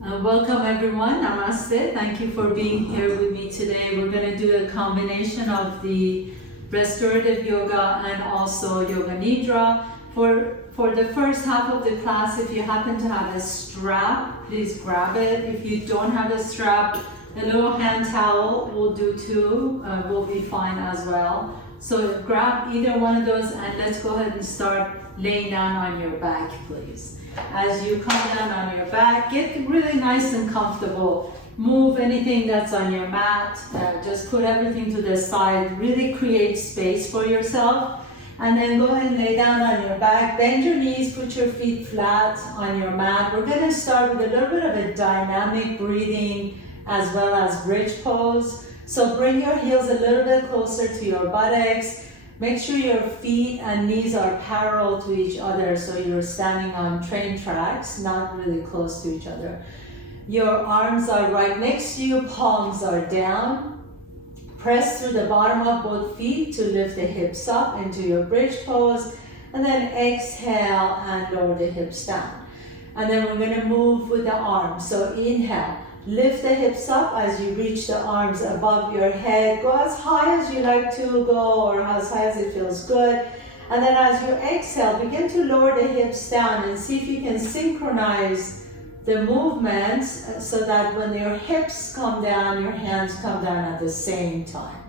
Welcome everyone, Namaste. Thank you for being here with me today. We're going to do a combination of the Restorative Yoga and also Yoga Nidra. For the first half of the class, if you happen to have a strap, please grab it. If you don't have a strap, a little hand towel will do too, will be fine as well. So grab either one of those and let's go ahead and start laying down on your back, please. As you come down on your back, get really nice and comfortable. Move anything that's on your mat, just put everything to the side, really create space for yourself. And then go ahead and lay down on your back, bend your knees, put your feet flat on your mat. We're going to start with a little bit of a dynamic breathing as well as bridge pose. So bring your heels a little bit closer to your buttocks. Make sure your feet and knees are parallel to each other so you're standing on train tracks, not really close to each other. Your arms are right next to you, palms are down. Press through the bottom of both feet to lift the hips up into your bridge pose. And then exhale and lower the hips down. And then we're going to move with the arms. So inhale. Lift the hips up as you reach the arms above your head. Go as high as you like to go or as high as it feels good. And then as you exhale, begin to lower the hips down and see if you can synchronize the movements so that when your hips come down, your hands come down at the same time.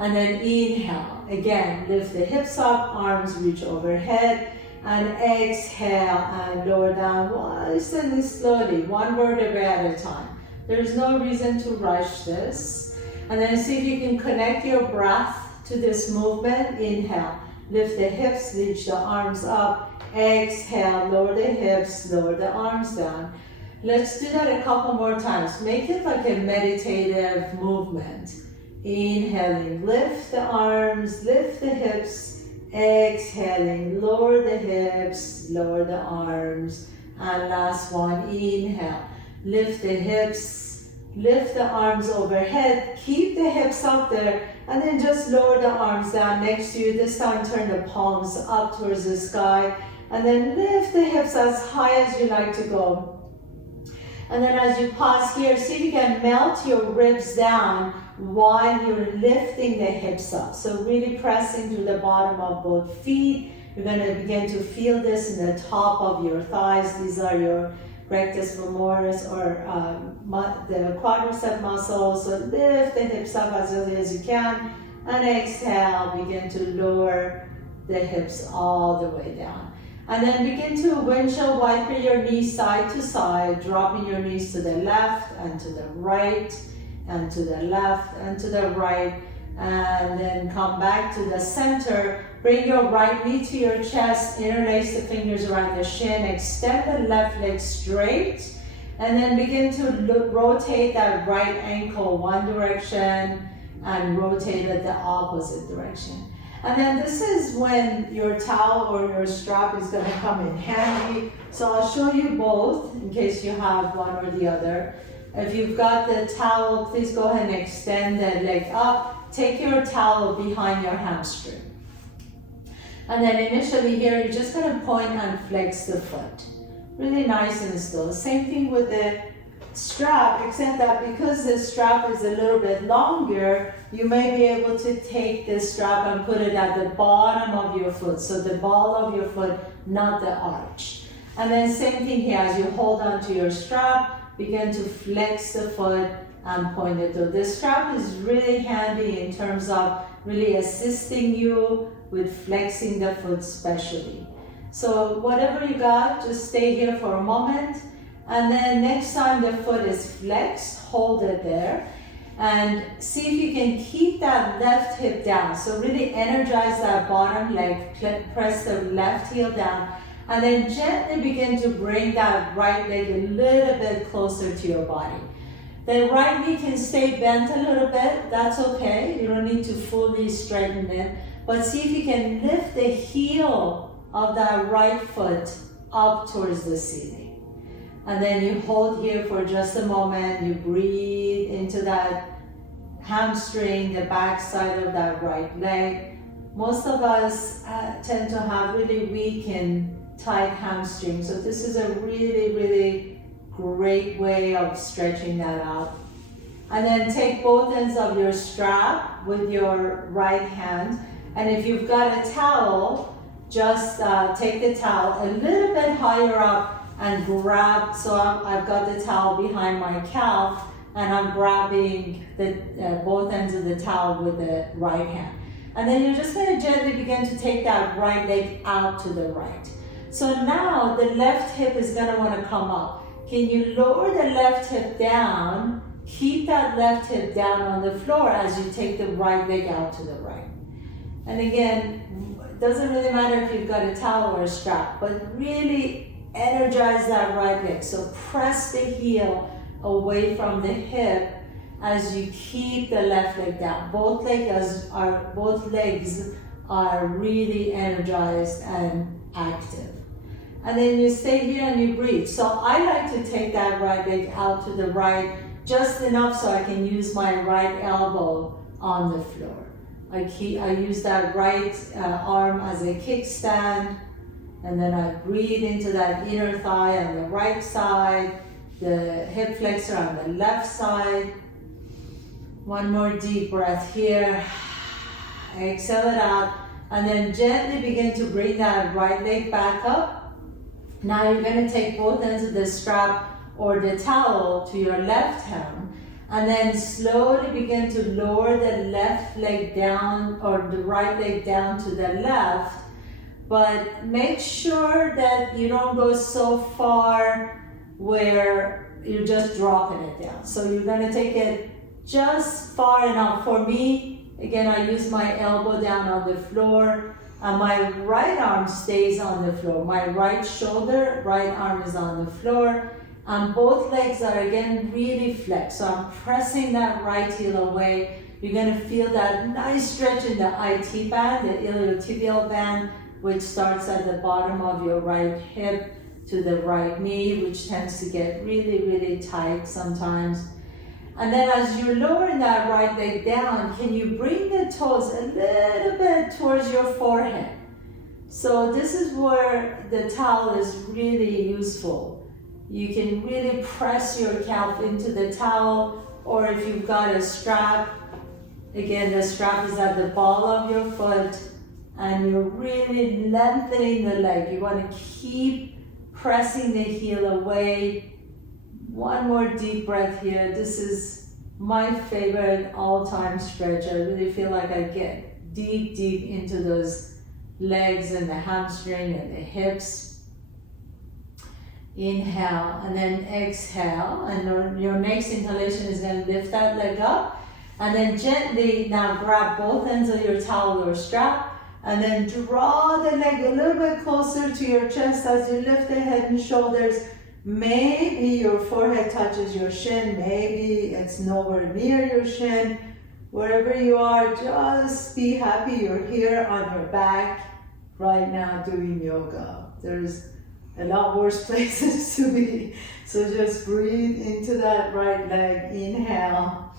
And then inhale. Again, lift the hips up, arms reach overhead. And exhale and lower down nice and slowly, one vertebrae at a time. There's no reason to rush this. And then see if you can connect your breath to this movement. Inhale, lift the hips, reach the arms up. Exhale, lower the hips, lower the arms down. Let's do that a couple more times. Make it like a meditative movement. Inhaling, lift the arms, lift the hips. Exhaling, lower the hips, lower the arms. And last one, inhale. Lift the hips, lift the arms overhead, keep the hips up there, and then just lower the arms down next to you. This time turn the palms up towards the sky, and then lift the hips as high as you like to go. And then as you pause here, see if you can melt your ribs down while you're lifting the hips up. So really pressing to the bottom of both feet. You're going to begin to feel this in the top of your thighs. These are your rectus femoris or the quadricep muscles. So lift the hips up as early as you can. And exhale, begin to lower the hips all the way down. And then begin to windshield wiper your knees side to side, dropping your knees to the left and to the right, and to the left and to the right. And then come back to the center. Bring your right knee to your chest, interlace the fingers around the shin, extend the left leg straight, and then begin to rotate that right ankle one direction and rotate it the opposite direction. And then this is when your towel or your strap is going to come in handy. So I'll show you both in case you have one or the other. If you've got the towel, please go ahead and extend the leg up. Take your towel behind your hamstring. And then initially here, you're just going to point and flex the foot. Really nice and still. Same thing with the strap, except that because the strap is a little bit longer, you may be able to take this strap and put it at the bottom of your foot. So the ball of your foot, not the arch. And then same thing here, as you hold on to your strap, begin to flex the foot and point it to. This strap is really handy in terms of really assisting you with flexing the foot especially. So whatever you got, just stay here for a moment. And then next time the foot is flexed, hold it there. And see if you can keep that left hip down. So really energize that bottom leg, press the left heel down. And then gently begin to bring that right leg a little bit closer to your body. The right knee can stay bent a little bit, that's okay. You don't need to fully straighten it. But see if you can lift the heel of that right foot up towards the ceiling. And then you hold here for just a moment. You breathe into that hamstring, the back side of that right leg. Most of us tend to have really weak and tight hamstrings. So this is a really, really great way of stretching that out. And then take both ends of your strap with your right hand. And if you've got a towel, just take the towel a little bit higher up and grab. So I've got the towel behind my calf, and I'm grabbing the both ends of the towel with the right hand. And then you're just going to gently begin to take that right leg out to the right. So now the left hip is going to want to come up. Can you lower the left hip down? Keep that left hip down on the floor as you take the right leg out to the right. And again, it doesn't really matter if you've got a towel or a strap, but really energize that right leg. So press the heel away from the hip as you keep the left leg down. Both legs are really energized and active. And then you stay here and you breathe. So I like to take that right leg out to the right just enough so I can use my right elbow on the floor. I use that right arm as a kickstand, and then I breathe into that inner thigh on the right side, the hip flexor on the left side. One more deep breath here. Exhale it out, and then gently begin to bring that right leg back up. Now you're going to take both ends of the strap or the towel to your left hand, and then slowly begin to lower the left leg down or the right leg down to the left. But make sure that you don't go so far where you're just dropping it down. So you're going to take it just far enough. For me, again, I use my elbow down on the floor, and my right arm stays on the floor. My right shoulder, right arm is on the floor. And both legs are again really flexed. So I'm pressing that right heel away. You're going to feel that nice stretch in the IT band, the iliotibial band, which starts at the bottom of your right hip to the right knee, which tends to get really, really tight sometimes. And then as you're lowering that right leg down, can you bring the toes a little bit towards your forehead? So this is where the towel is really useful. You can really press your calf into the towel, or if you've got a strap, again, the strap is at the ball of your foot, and you're really lengthening the leg. You want to keep pressing the heel away. One more deep breath here. This is my favorite all-time stretch. I really feel like I get deep, deep into those legs and the hamstring and the hips. Inhale and then exhale, and your next inhalation is going to lift that leg up, and then gently now grab both ends of your towel or strap, and then draw the leg a little bit closer to your chest as you lift the head and shoulders. Maybe your forehead touches your shin, maybe it's nowhere near your shin. Wherever you are, just be happy you're here on your back right now doing yoga. There's a lot worse places to be. So just breathe into that right leg. Inhale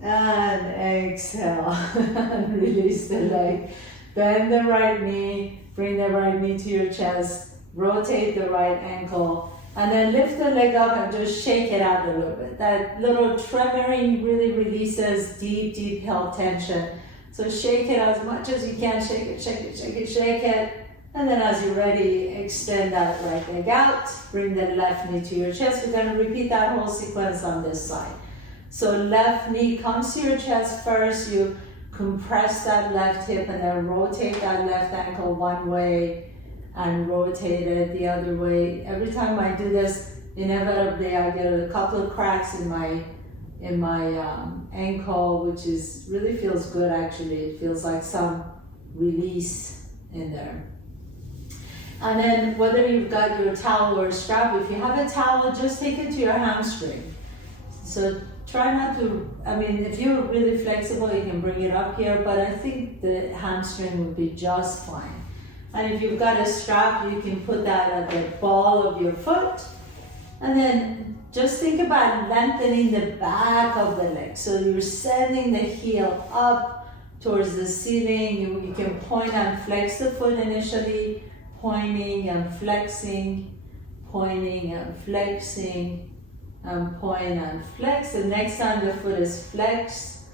and exhale. And release the leg. Bend the right knee. Bring the right knee to your chest. Rotate the right ankle. And then lift the leg up and just shake it out a little bit. That little tremoring really releases deep, deep held tension. So shake it as much as you can. Shake it, shake it, shake it, shake it. And then as you're ready, extend that right leg out. Bring the left knee to your chest. We're going to repeat that whole sequence on this side. So left knee comes to your chest first. You compress that left hip and then rotate that left ankle one way and rotate it the other way. Every time I do this, inevitably I get a couple of cracks in my ankle, which is really feels good actually. It feels like some release in there. And then whether you've got your towel or strap, if you have a towel, just take it to your hamstring. So try not to, if you're really flexible, you can bring it up here, but I think the hamstring would be just fine. And if you've got a strap, you can put that at the ball of your foot. And then just think about lengthening the back of the leg. So you're sending the heel up towards the ceiling. You can point and flex the foot initially, pointing and flexing, pointing and flexing and point and flex. The next time the foot is flexed,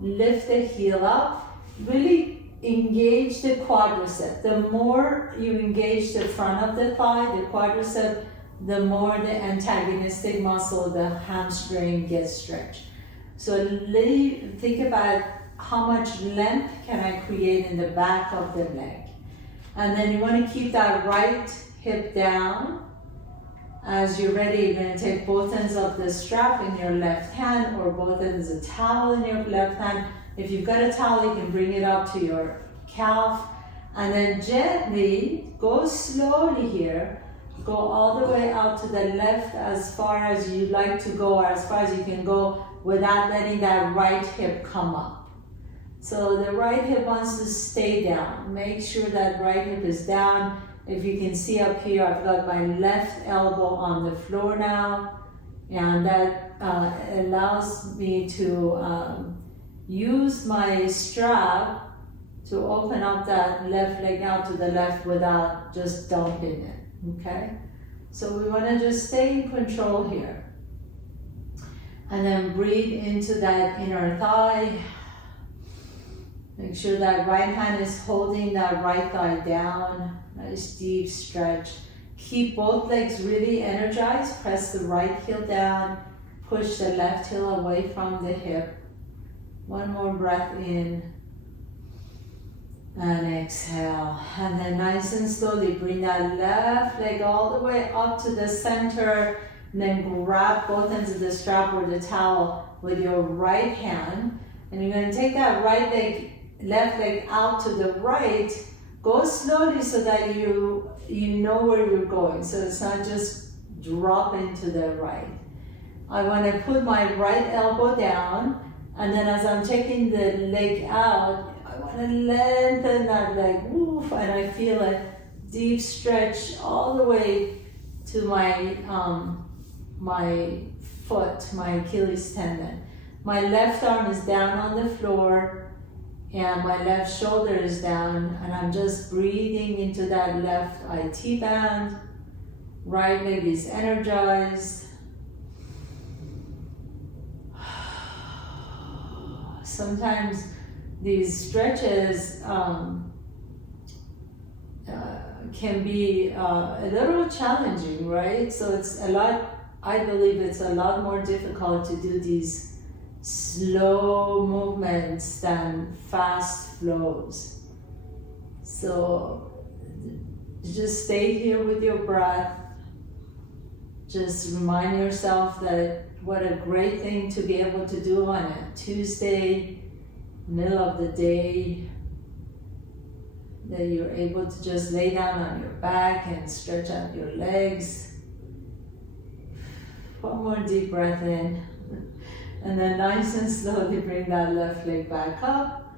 lift the heel up. Really engage the quadricep. The more you engage the front of the thigh, the quadricep, the more the antagonistic muscle, the hamstring, gets stretched. So think about how much length can I create in the back of the leg. And then you want to keep that right hip down. As you're ready, you're going to take both ends of the strap in your left hand or both ends of the towel in your left hand. If you've got a towel, you can bring it up to your calf. And then gently, go slowly here. Go all the way out to the left as far as you like to go, or as far as you can go without letting that right hip come up. So the right hip wants to stay down. Make sure that right hip is down. If you can see up here, I've got my left elbow on the floor now, and that allows me to use my strap to open up that left leg out to the left without just dumping it, okay? So we want to just stay in control here. And then breathe into that inner thigh. Make sure that right hand is holding that right thigh down. Nice deep stretch. Keep both legs really energized. Press the right heel down. Push the left heel away from the hip. One more breath in. And exhale. And then nice and slowly bring that left leg all the way up to the center. And then grab both ends of the strap or the towel with your right hand. And you're going to take that right leg, left leg out to the right. Go slowly so that you know where you're going. So it's not just dropping to the right. I want to put my right elbow down. And then as I'm taking the leg out, I want to lengthen that leg. Woof, and I feel a deep stretch all the way to my my foot, my Achilles tendon. My left arm is down on the floor and my left shoulder is down, and I'm just breathing into that left IT band. Right leg is energized. Sometimes these stretches can be a little challenging, right? So it's a lot, I believe it's a lot more difficult to do these slow movements than fast flows. So just stay here with your breath. Just remind yourself that what a great thing to be able to do on a Tuesday, middle of the day, that you're able to just lay down on your back and stretch out your legs. One more deep breath in. And then nice and slowly bring that left leg back up.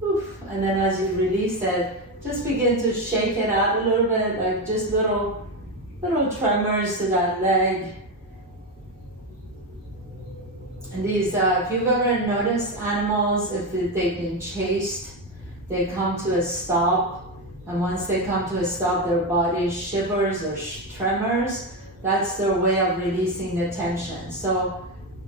Oof. And then as you release it, just begin to shake it out a little bit, like just little tremors to that leg. And these, if you've ever noticed animals, if they've been chased, they come to a stop. And once they come to a stop, their body shivers or tremors. That's their way of releasing the tension. So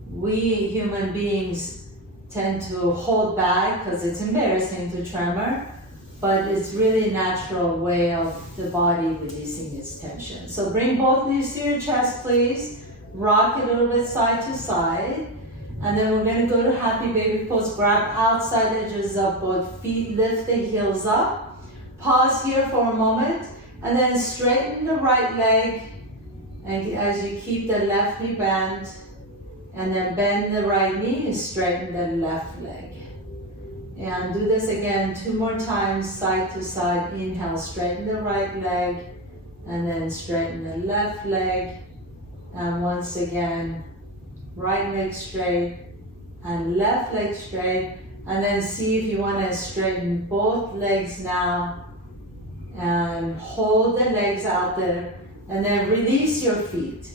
we human beings tend to hold back because it's embarrassing to tremor, but it's really a natural way of the body releasing its tension. So bring both knees to your chest, please. Rock a little bit side to side. And then we're going to go to happy baby pose. Grab outside edges of both feet, lift the heels up. Pause here for a moment, and then straighten the right leg. And as you keep the left knee bent, and then bend the right knee and straighten the left leg. And do this again 2 more times, side to side. Inhale, straighten the right leg, and then straighten the left leg. And once again, right leg straight and left leg straight. And then see if you want to straighten both legs now and hold the legs out there, and then release your feet.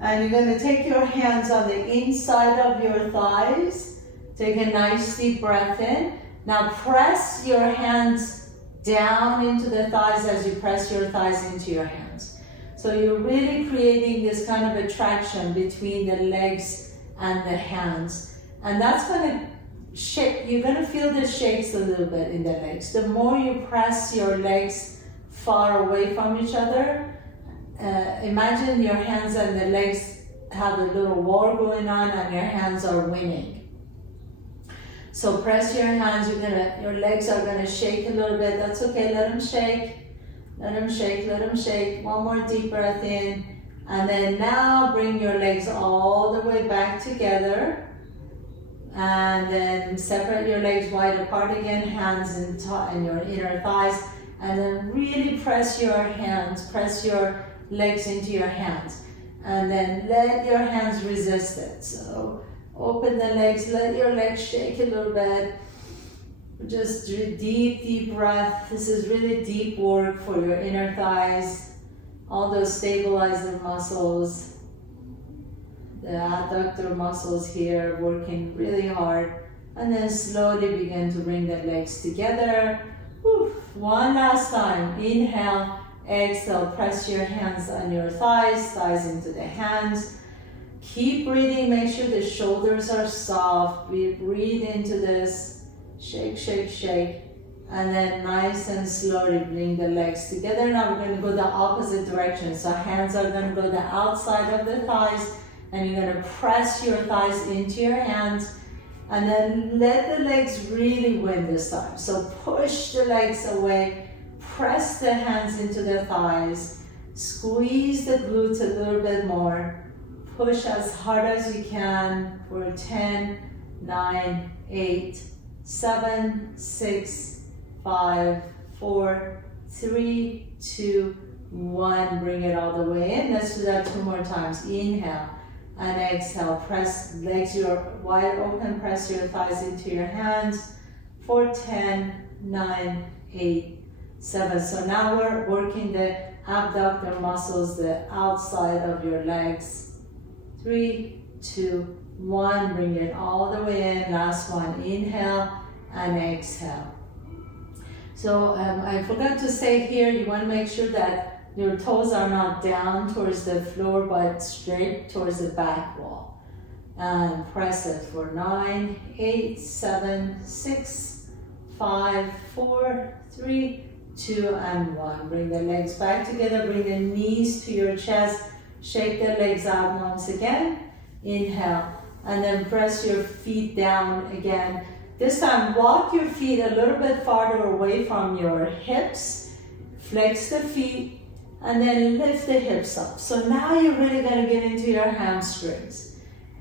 And you're going to take your hands on the inside of your thighs. Take a nice deep breath in. Now press your hands down into the thighs as you press your thighs into your hands. So you're really creating this kind of attraction between the legs and the hands. And that's going to shake, you're going to feel the shakes a little bit in the legs. The more you press your legs far away from each other, imagine your hands and the legs have a little war going on and your hands are winning. So press your hands, your legs are gonna shake a little bit. That's okay, let them shake. Let them shake, let them shake. One more deep breath in. And then now bring your legs all the way back together. And then separate your legs wide apart again, hands in your inner thighs. And then really press your hands, press your legs into your hands. And then let your hands resist it. So open the legs, let your legs shake a little bit. Just do a deep, deep breath. This is really deep work for your inner thighs. All those stabilizer muscles. The adductor muscles here working really hard. And then slowly begin to bring the legs together. Whew. One last time. Inhale, exhale, press your hands on your thighs, thighs into the hands. Keep breathing, make sure the shoulders are soft. We breathe into this. Shake, shake, shake. And then nice and slowly bring the legs together. Now we're going to go the opposite direction. So hands are going to go the outside of the thighs. And you're going to press your thighs into your hands. And then let the legs really win this time. So push the legs away. Press the hands into the thighs. Squeeze the glutes a little bit more. Push as hard as you can for 10, 9, 8, 7, 6, 5, 4, 3, 2, 1. Bring it all the way in. Let's do that 2 more times. Inhale and exhale. Press legs wide open. Press your thighs into your hands for 10, 9, 8, 7. So now we're working the abductor muscles, the outside of your legs. 3, 2, 1. Bring it all the way in. Last one. Inhale and exhale. So I forgot to say here, you want to make sure that your toes are not down towards the floor, but straight towards the back wall. And press it for 9, 8, 7, 6, 5, 4, 3, 2, and 1. Bring the legs back together. Bring the knees to your chest. Shake the legs out once again. Inhale. And then press your feet down again. This time, walk your feet a little bit farther away from your hips. Flex the feet. And then lift the hips up. So now you're really going to get into your hamstrings.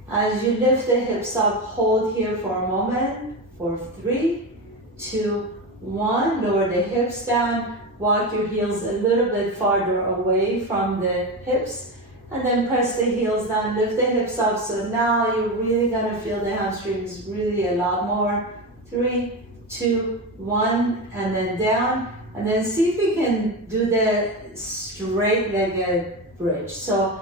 As you lift the hips up, hold here for a moment. For 3, 2, 1. Lower the hips down. Walk your heels a little bit farther away from the hips. And then press the heels down, lift the hips up. So now you're really gonna feel the hamstrings really a lot more. 3, 2, 1, and then down. And then see if you can do the straight-legged bridge. So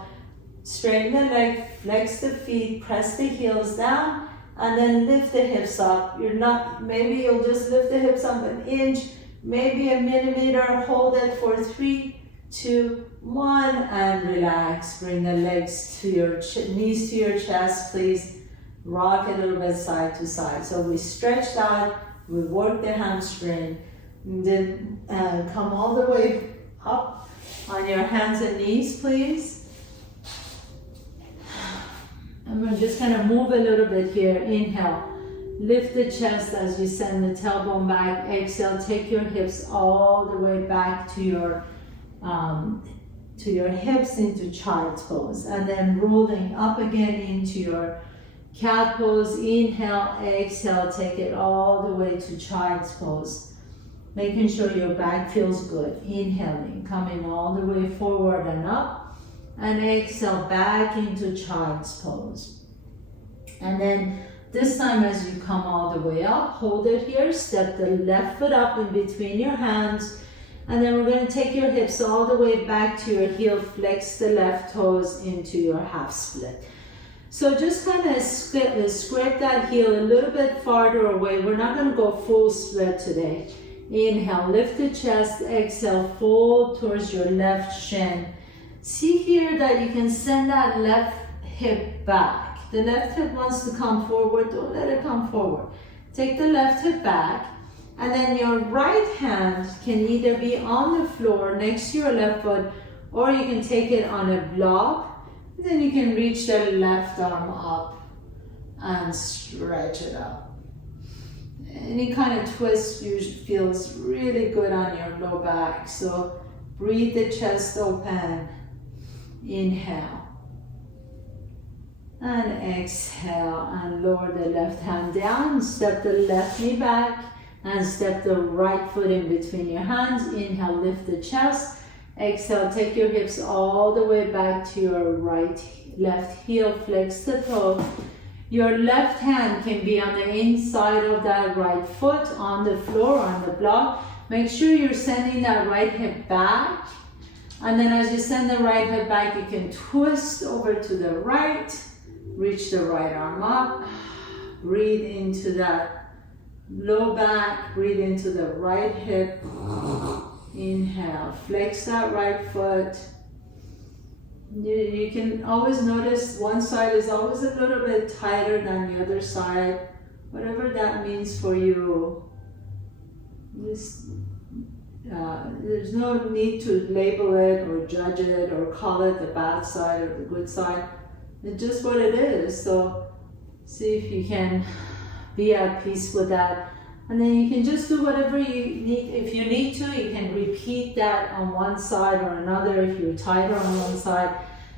straighten the leg, flex the feet, press the heels down, and then lift the hips up. Maybe you'll just lift the hips up an inch, maybe a millimeter. Hold it for 3, 2, 1, and relax. Bring the legs to your knees to your chest, please. Rock a little bit side to side. So we stretched out, we work the hamstring, and then come all the way up on your hands and knees, please. And we're just gonna move a little bit here. Inhale, lift the chest as you send the tailbone back. Exhale, take your hips all the way back to your hips into child's pose, and then rolling up again into your cat pose. Inhale, exhale, take it all the way to child's pose, making sure your back feels good. Inhaling, coming all the way forward and up, and exhale back into child's pose. And then this time as you come all the way up, hold it here, step the left foot up in between your hands. And then we're going to take your hips all the way back to your heel, flex the left toes into your half split. So just kind of scrape that heel a little bit farther away. We're not going to go full split today. Inhale, lift the chest, exhale, fold towards your left shin. See here that you can send that left hip back. The left hip wants to come forward, don't let it come forward. Take the left hip back, and then your right hand can either be on the floor next to your left foot, or you can take it on a block, and then you can reach the left arm up and stretch it up. Any kind of twist usually feels really good on your low back, so breathe the chest open. Inhale. And exhale, and lower the left hand down, step the left knee back, and step the right foot in between your hands. Inhale, lift the chest. Exhale, take your hips all the way back to your left heel, flex the toe. Your left hand can be on the inside of that right foot, on the floor, on the block. Make sure you're sending that right hip back. And then as you send the right hip back, you can twist over to the right. Reach the right arm up, breathe into that low back, breathe into the right hip, inhale, flex that right foot. You can always notice one side is always a little bit tighter than the other side, whatever that means for you. There's no need to label it or judge it or call it the bad side or the good side. It's just what it is. So see if you can be at peace with that. And then you can just do whatever you need. If you need to, you can repeat that on one side or another. If you're tighter on one side,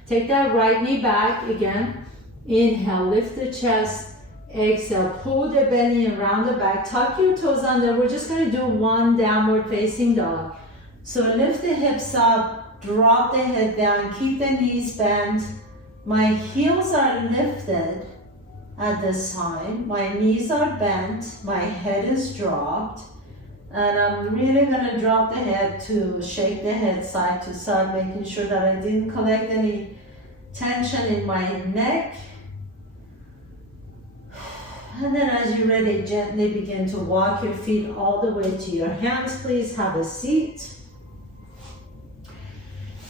take that right knee back again. Inhale, lift the chest. Exhale, pull the belly around the back. Tuck your toes under. We're just going to do one downward facing dog. So lift the hips up, drop the head down, keep the knees bent. My heels are lifted at this time. My knees are bent. My head is dropped. And I'm really going to drop the head to shake the head side to side, making sure that I didn't collect any tension in my neck. And then as you're ready, gently begin to walk your feet all the way to your hands. Please have a seat.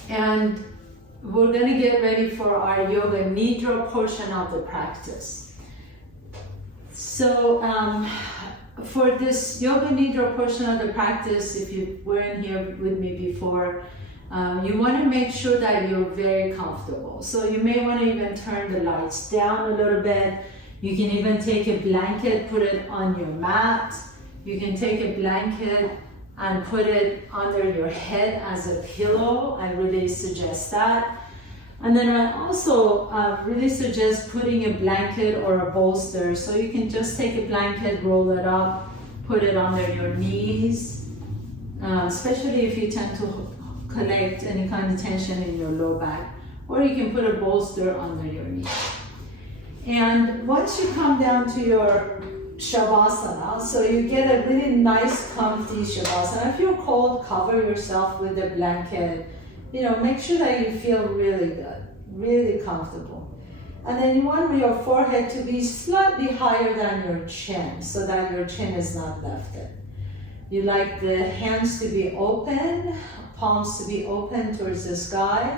And we're going to get ready for our Yoga Nidra portion of the practice. So for this Yoga Nidra portion of the practice, if you weren't here with me before, you want to make sure that you're very comfortable. So you may want to even turn the lights down a little bit. You can even take a blanket, put it on your mat. You can take a blanket and put it under your head as a pillow. I really suggest that. And then I also really suggest putting a blanket or a bolster. So you can just take a blanket, roll it up, put it under your knees, especially if you tend to collect any kind of tension in your low back. Or you can put a bolster under your knee. And once you come down to your Shavasana, so you get a really nice comfy Shavasana. If you're cold, cover yourself with a blanket. You know, make sure that you feel really good, really comfortable. And then you want your forehead to be slightly higher than your chin, so that your chin is not lifted. You like the hands to be open, palms to be open towards the sky.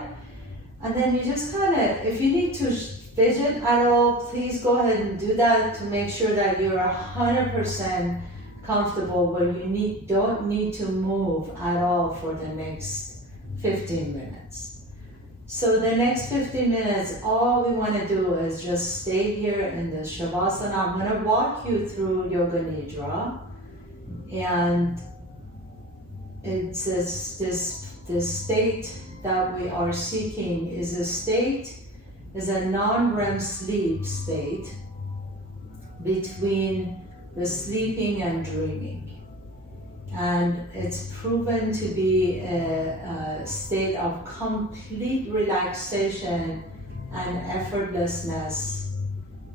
And then you just kind of, if you need to fidget at all, please go ahead and do that to make sure that you're 100% comfortable, where you don't need to move at all for the next 15 minutes. So the next 15 minutes, all we want to do is just stay here in the Shavasana. I'm going to walk you through Yoga Nidra. And it says this state that we are seeking is a non-REM sleep state between the sleeping and dreaming. And it's proven to be a state of complete relaxation and effortlessness,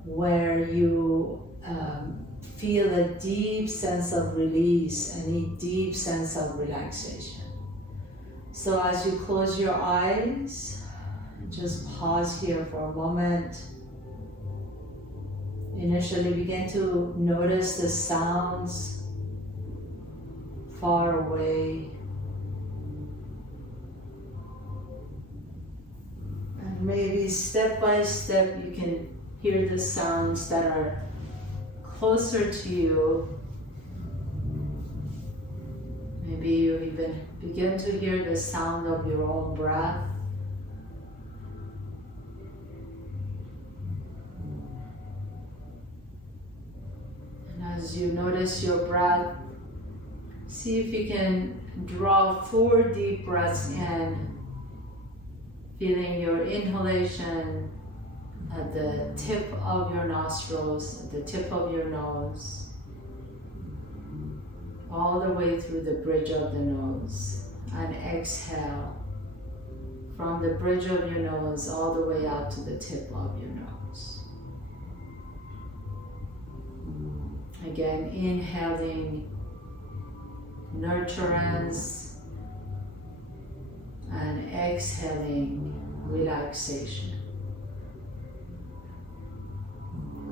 where you feel a deep sense of release and a deep sense of relaxation. So as you close your eyes, just pause here for a moment. Initially begin to notice the sounds far away. step by step you can hear the sounds that are closer to you. Maybe you even begin to hear the sound of your own breath. And as you notice your breath, see if you can draw 4 deep breaths in, feeling your inhalation at the tip of your nostrils, at the tip of your nose, all the way through the bridge of the nose, and exhale from the bridge of your nose all the way out to the tip of your nose. Again, inhaling nurturance and exhaling relaxation.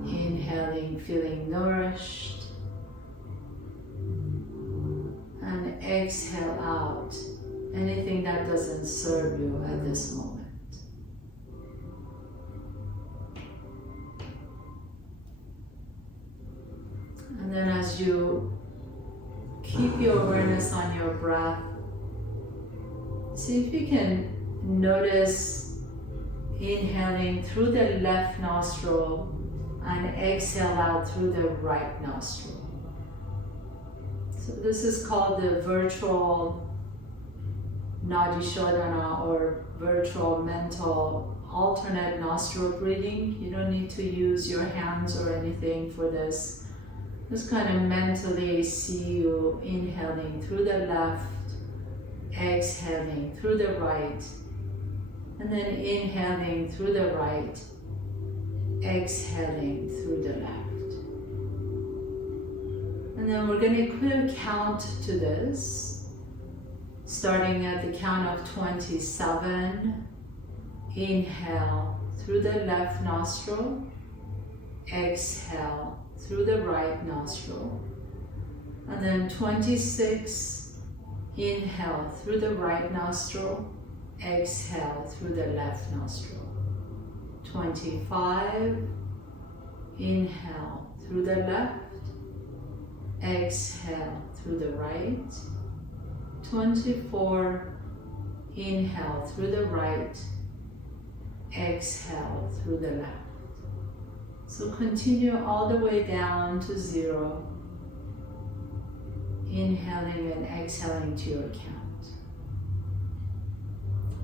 Inhaling, feeling nourished, and exhale out anything that doesn't serve you at this moment. And then as you keep your awareness on your breath, see if you can notice inhaling through the left nostril and exhale out through the right nostril. So this is called the virtual Nadi Shodhana, or virtual mental alternate nostril breathing. You don't need to use your hands or anything for this. Just kind of mentally see you inhaling through the left, exhaling through the right, and then inhaling through the right, exhaling through the left. And then we're going to count to this, starting at the count of 27. Inhale through the left nostril, exhale through the right nostril, and then 26, inhale through the right nostril, exhale through the left nostril. 25, inhale through the left, exhale through the right. 24, inhale through the right, exhale through the left. So continue all the way down to 0, inhaling and exhaling to your count.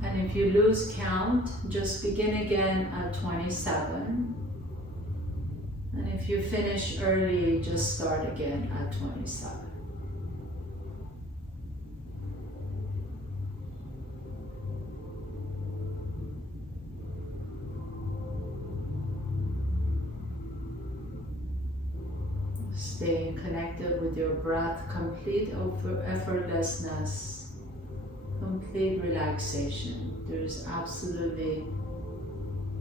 And if you lose count, just begin again at 27. And if you finish early, just start again at 27. Staying connected with your breath, complete effortlessness, complete relaxation. There's absolutely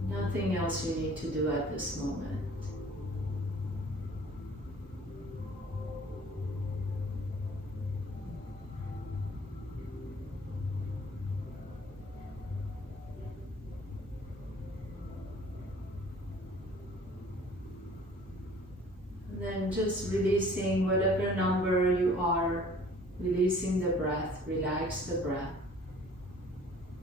nothing else you need to do at this moment. Then just releasing whatever number you are, releasing the breath, relax the breath.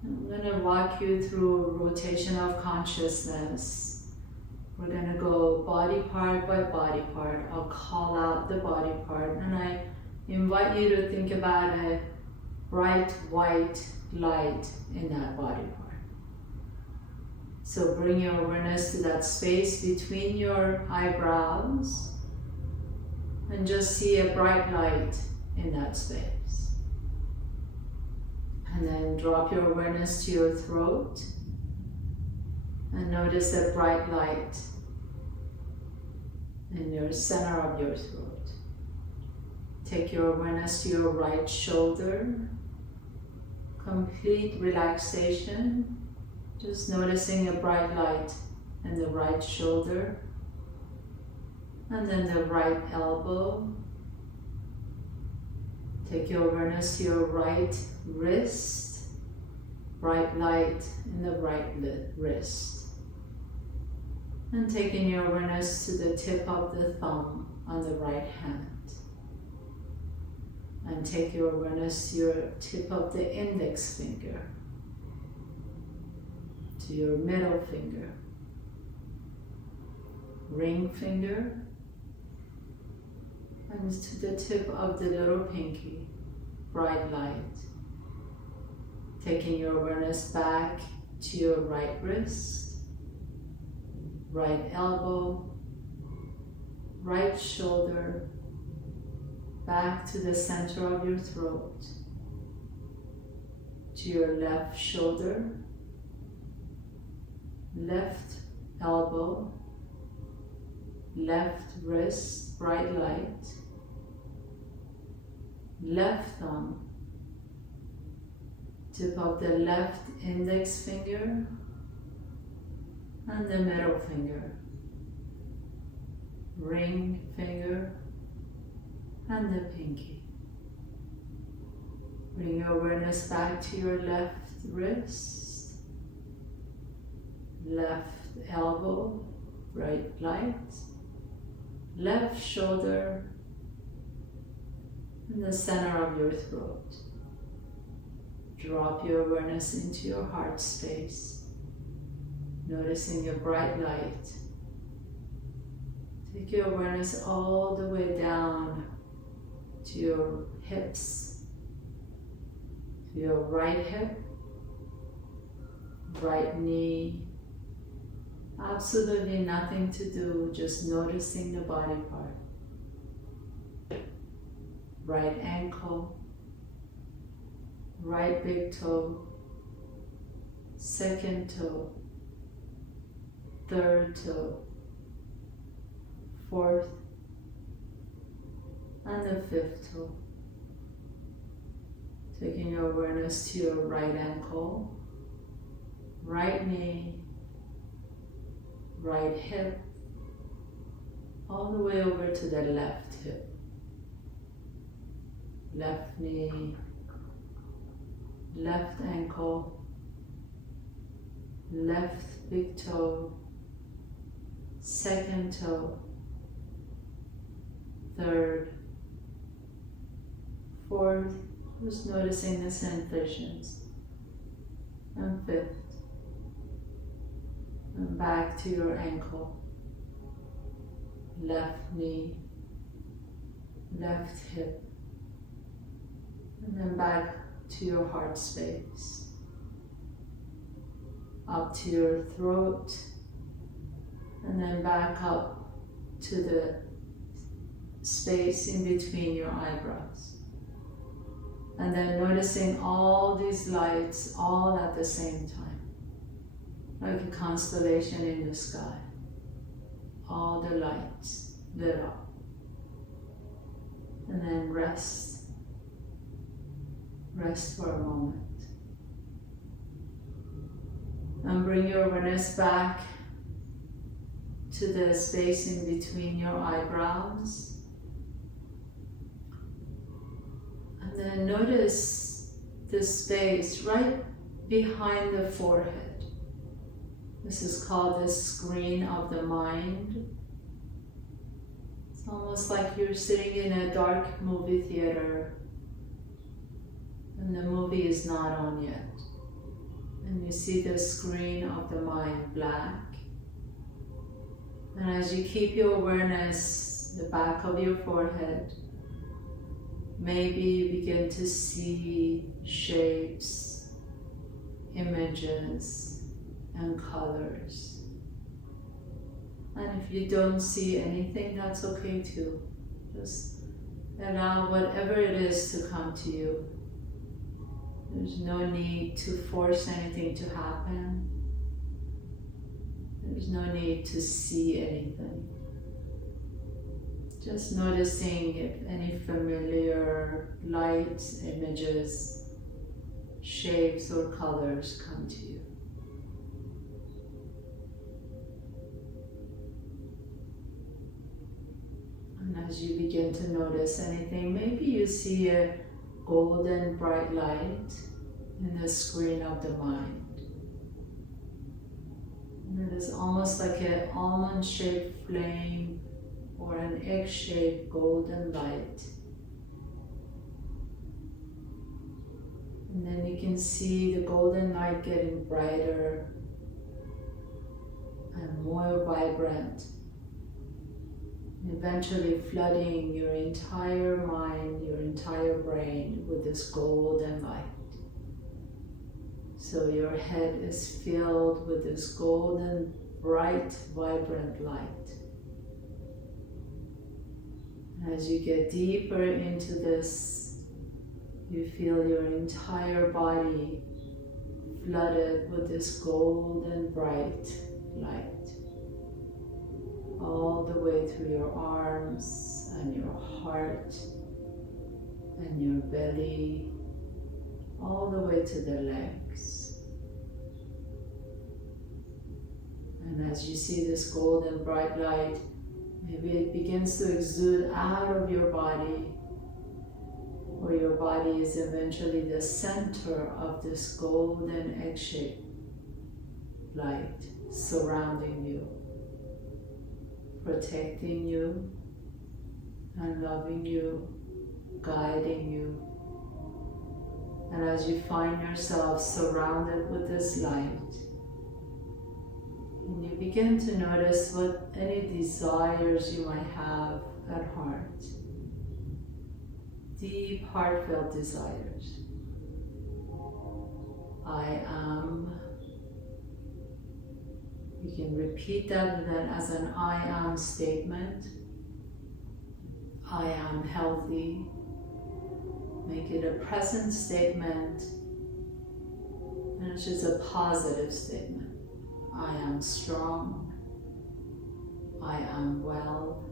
I'm going to walk you through rotation of consciousness. We're going to go body part by body part. I'll call out the body part, and I invite you to think about a bright white light in that body part. So bring your awareness to that space between your eyebrows, and just see a bright light in that space. And then drop your awareness to your throat and notice a bright light in your center of your throat. Take your awareness to your right shoulder. Complete relaxation. Just noticing a bright light in the right shoulder. And then the right elbow. Take your awareness to your right wrist. Bright light in the right wrist. And taking your awareness to the tip of the thumb on the right hand. And take your awareness to your tip of the index finger, to your middle finger, ring finger, and to the tip of the little pinky, bright light. Taking your awareness back to your right wrist, right elbow, right shoulder, back to the center of your throat, to your left shoulder, left elbow, left wrist, bright light, left thumb, tip of the left index finger, and the middle finger, ring finger, and the pinky. Bring your awareness back to your left wrist, left elbow, bright light, left shoulder, and the center of your throat. Drop your awareness into your heart space, noticing your bright light. Take your awareness all the way down to your hips, to your right hip, right knee. Absolutely nothing to do, just noticing the body part. Right ankle, right big toe, second toe, third toe, fourth, and the fifth toe. Taking your awareness to your right ankle, right knee, right hip, all the way over to the left hip, left knee, left ankle, left big toe, second toe, third, fourth, just noticing the sensations, and fifth, and back to your ankle, left knee, left hip, and then back to your heart space, up to your throat, and then back up to the space in between your eyebrows. And then noticing all these lights all at the same time, like a constellation in the sky. All the lights lit up. And then rest. Rest for a moment. And bring your awareness back to the space in between your eyebrows. And then notice the space right behind the forehead. This is called the screen of the mind. It's almost like you're sitting in a dark movie theater and the movie is not on yet. And you see the screen of the mind black. And as you keep your awareness, the back of your forehead, maybe you begin to see shapes, images, and colors. And if you don't see anything, that's okay too. Just allow whatever it is to come to you. There's no need to force anything to happen. There's no need to see anything. Just noticing if any familiar lights, images, shapes, or colors come to you. And as you begin to notice anything, maybe you see a golden bright light in the screen of the mind. And it is almost like an almond-shaped flame or an egg-shaped golden light. And then you can see the golden light getting brighter and more vibrant, eventually flooding your entire mind, your entire brain with this golden light. So your head is filled with this golden, bright, vibrant light. As you get deeper into this, you feel your entire body flooded with this golden, bright light. All the way through your arms and your heart and your belly, all the way to the legs. And as you see this golden bright light, maybe it begins to exude out of your body, where your body is eventually the center of this golden egg-shaped light surrounding you, protecting you and loving you, guiding you. And as you find yourself surrounded with this light, and you begin to notice what any desires you might have at heart, deep, heartfelt desires. I am. You can repeat that then as an I am statement. I am healthy. Make it a present statement, and it's just a positive statement. I am strong. I am well.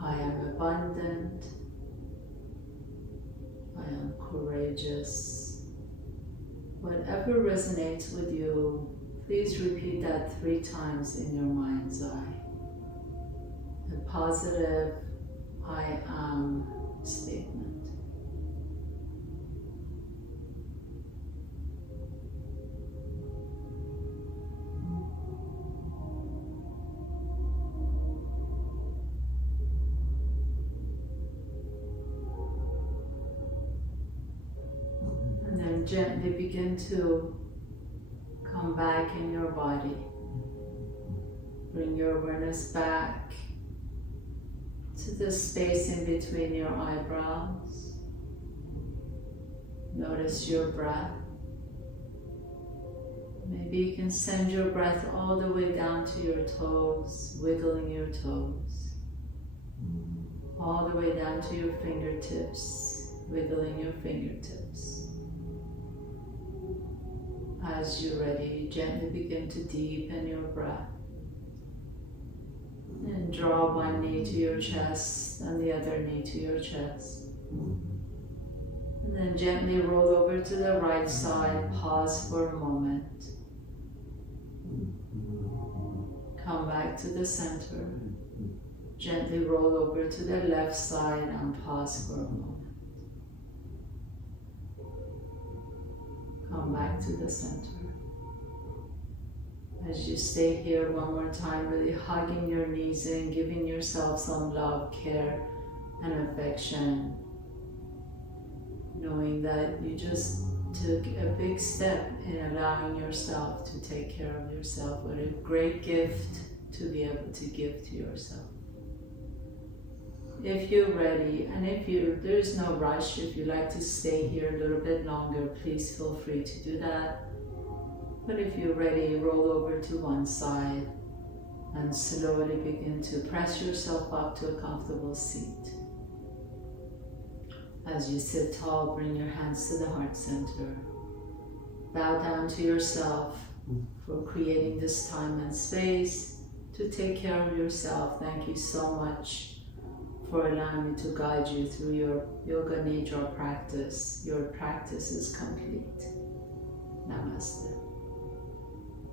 I am abundant. I am courageous. Whatever resonates with you, please repeat that 3 times in your mind's eye. A positive I am statement. And then gently begin to come back in your body. Bring your awareness back to the space in between your eyebrows. Notice your breath. Maybe you can send your breath all the way down to your toes, wiggling your toes. All the way down to your fingertips, wiggling your fingertips. As you're ready, gently begin to deepen your breath. And draw one knee to your chest and the other knee to your chest. And then gently roll over to the right side, pause for a moment. Come back to the center. Gently roll over to the left side and pause for a moment. Come back to the center. As you stay here one more time, really hugging your knees in, giving yourself some love, care, and affection. Knowing that you just took a big step in allowing yourself to take care of yourself. What a great gift to be able to give to yourself. If you're ready, and there's no rush, if you like to stay here a little bit longer, please feel free to do that. But if you're ready, roll over to one side and slowly begin to press yourself up to a comfortable seat. As you sit tall, bring your hands to the heart center. Bow down to yourself for creating this time and space to take care of yourself. Thank you so much for allowing me to guide you through your Yoga Nidra practice. Your practice is complete. Namaste.